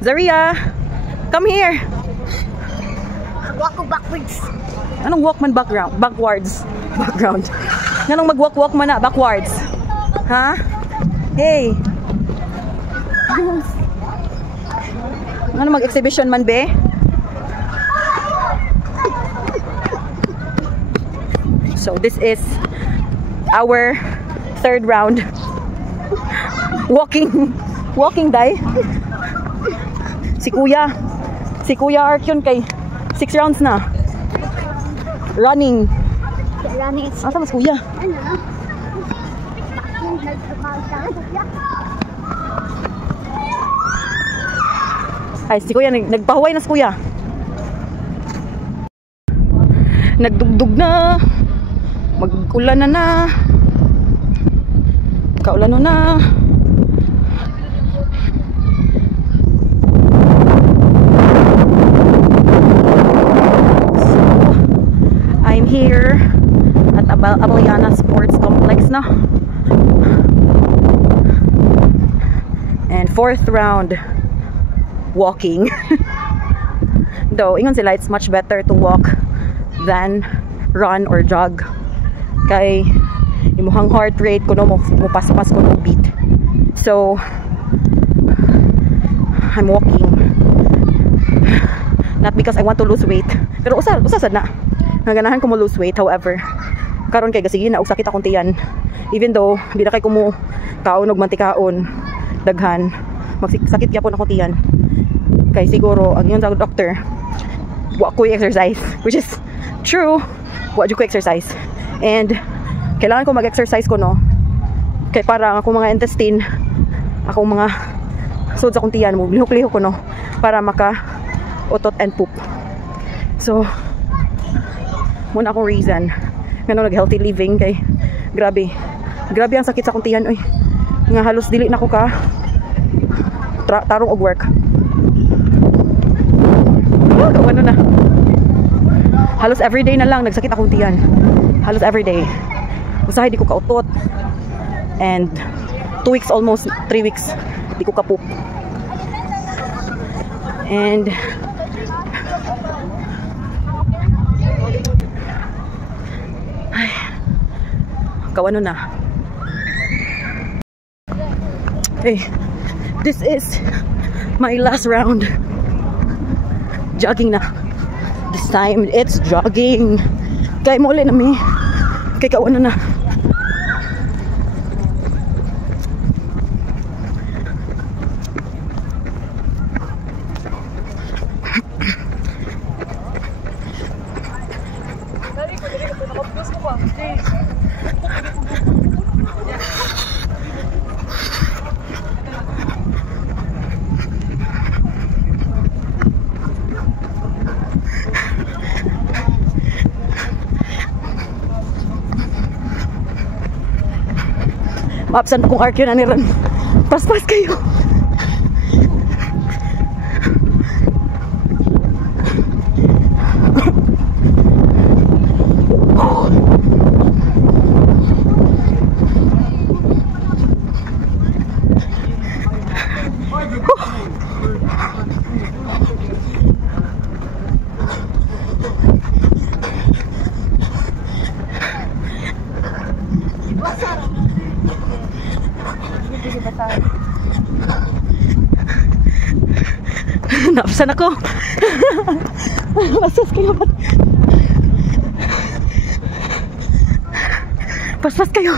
Zaria, come here. Walk backwards. Anong walk man backwards? Background. Anong mag-walk man na backwards? Ha? Hey. Ano mag-exhibition man be? So this is our third round. Walking day. Si Kuya Ark yun kay 6 rounds na. Running. Asa mas Kuya? Ay, si Kuya nagpahuway na si Kuya. Nagdugdug na. Mag-ulan na. Kaulan na. I'm here at Abellana Sports Complex na. And fourth round walking. Though ingon sila it's much better to walk than run or jog. Kay imuhang heart rate kuno mo paspas kuno beat. So I'm walking. Not because I want to lose weight, pero usa sad na. Naganahan ko mo lose weight. However, karon kay sige na og sakit akong tiyan. Even though di na kay ko mo kaon og mantikaon daghan, magsakit gyapon akong tiyan. Kay siguro ang iyon sa doctor, wa ko exercise, which is true. Wa jud ko exercise. And kailangan ko mag-exercise ko no. Kay para akong mga intestine, akong mga sud sa akong tiyan mo lihok-lihok ko no para maka utot and poop. So muna akong reason nga nag-healthy living kay grabe ang sakit sa akong tiyan oy. Nga halos dili na ko ka tarong og work. Ano na. Halos everyday na lang nagsakit akong tiyan. Halos everyday. Usahay di ko kautot. And 2 weeks, almost 3 weeks di ko kapoop. And kawano na. Hey, this is my last round. Jogging na. This time it's jogging. Kay mo ulit na mi. Kay kawano na. Maapsan kong ark yun, aniran. Paspas kayo. Napsan ako. Paspas kayo. Paspas kayo.